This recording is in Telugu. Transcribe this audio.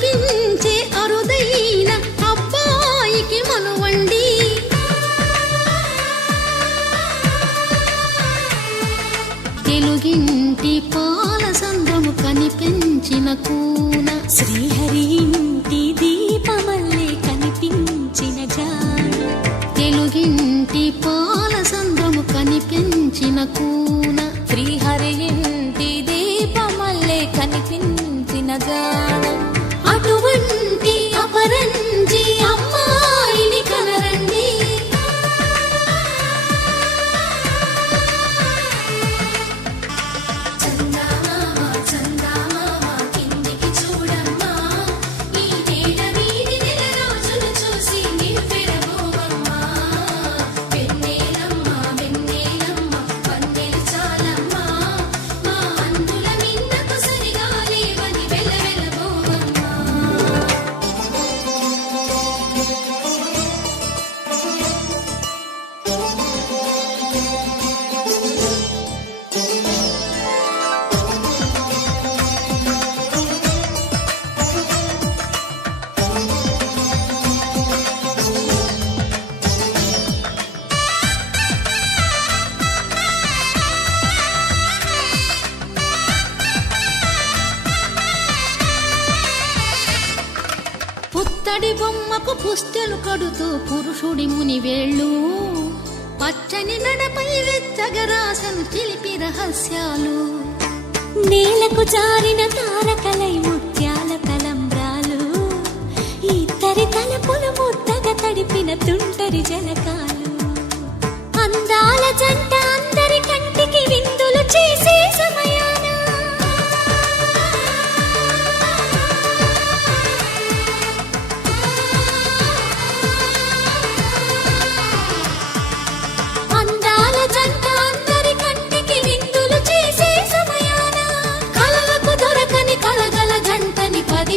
కనిపించే అరుదైన అబ్బాయికి మనువండి. తెలుగింటి పాల సంద్రము కనిపించిన కూన శ్రీహరి ఇంటి దీపమల్లే కనిపించిన జాడ. తెలుగింటి పాల సంద్రము కనిపించిన కూన శ్రీహరి ఇంటి దీపమల్లే కనిపించిన జాడ. అటువంటి అపరంజి అమ్మాయిని కనరండి. పుత్తడి బొమ్మకు పుస్తెలు కడుతూ పురుషుడి ముని వేళ్ళు పచ్చని నడపై వెచ్చగరాసను చిలిపి రహస్యాలు. నేలకు జారిన తారకలై ముత్యాల తలంబ్రాలు. ఇద్దరి తలపులు ముద్దగా తడిపిన తుంటరి జలకాలు. అందాల జంట అందరి కంటికి విందులు చేసే సమయాన కలలకు దొరకని కలగల జంటని 10